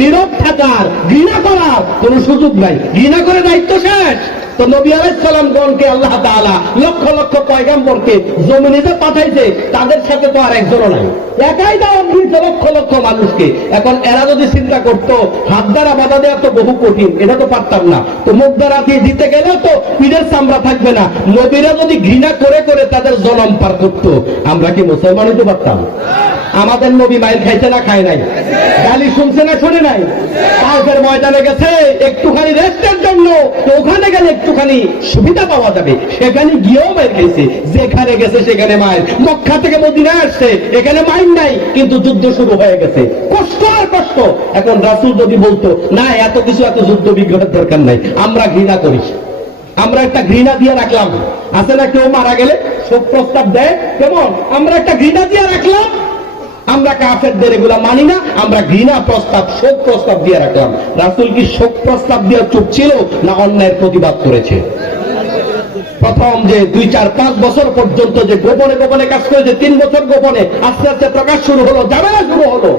নীরব থাকার, ঘৃণা করার কোন সুযোগ নাই। ঘৃণা করে দায়িত্ব শেষ। তো নবী আলাইহিস সালামগণকে আল্লাহ তাআলা লক্ষ লক্ষ পয়গম্বরকে জমিনেতে পাঠাইছে, তাদের সাথে তো আর একজনও নাই, একাই দাওয়াত দিয়েছে লক্ষ লক্ষ মানুষকে। এখন এরা যদি চিন্তা করতো হাত দ্বারা বাধা দেওয়া তো বহু কঠিন, এটা তো পারতাম না, তো মুখ দ্বারা দিয়ে দিতে গেলেও তো পিঠের চামড়া থাকবে না। নবীরা যদি ঘৃণা করে করে তাদের জনম পার করতো, আমরা কি মুসলমান হতে পারতাম? আমাদের নবী মায়ের খাইছে না খায় নাই? গালি শুনছে না শুনে নাই? তাওফের ময়দানে গেছে একটুখানি রেস্টের জন্য, তো ওখানে গেলে একটুখানি সুবিধা পাওয়া যাবে, সেখানে গিয়েও মায়ের খাইছে। যেখানে গেছে সেখানে মায়ের। মক্কা থেকে মদিনায় আসছে, এখানে মায়ের নাই, কিন্তু যুদ্ধ শুরু হয়ে গেছে, কষ্ট আর কষ্ট। এখন রাসূল যদি বলতো না এত কিছু, এত যুদ্ধ বিগ্রহের দরকার নাই, আমরা ঘৃণা করি, আমরা একটা ঘৃণা দিয়ে রাখলাম। আছে না কেউ মারা গেলে শোক প্রস্তাব দেয়, কেমন আমরা একটা ঘৃণা দিয়ে রাখলাম। আমরা কাফেরদের এগুলা মানি না, আমরা ঘৃণা প্রস্তাব, শোক প্রস্তাব দিয়ে রাখলাম। রাসূল কি শোক প্রস্তাব দিয়ে চুপ ছিল না অন্যায়ের প্রতিবাদ করেছে? প্রথম যে 2, 4, 5 বছর পর্যন্ত যে গোপনে গোপনে কাজ করেছে, 3 বছর গোপনে, আস্তে আস্তে প্রকাশ শুরু হলো, ঝামেলা শুরু হলো।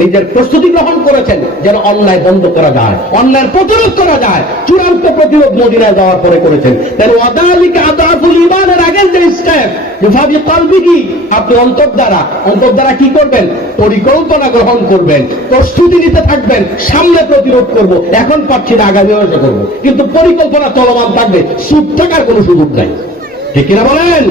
নিজের প্রস্তুতি গ্রহণ করেছেন যেন অন্যায় বন্ধ করা যায়, অন্যায়ের প্রতিরোধ করা যায়। চূড়ান্ত প্রতিরোধ মদিনায় যাওয়ার পরে করেছেন। তাই ওয়াদালিকা আদাফুল ঈমানের আগের যে স্টেপ, ইফাবি কলবিহি, আপনি অন্তর দ্বারা কি করবেন? পরিকল্পনা গ্রহণ করবেন, প্রস্তুতি নিতে থাকবেন, সামনে প্রতিরোধ করব, এখন পাচ্ছি না আগামী মাসে করব, কিন্তু পরিকল্পনা চলমান থাকবে, চুপ থাকার কোনো সুযোগ নাই। ঠিক কিনা বলেন?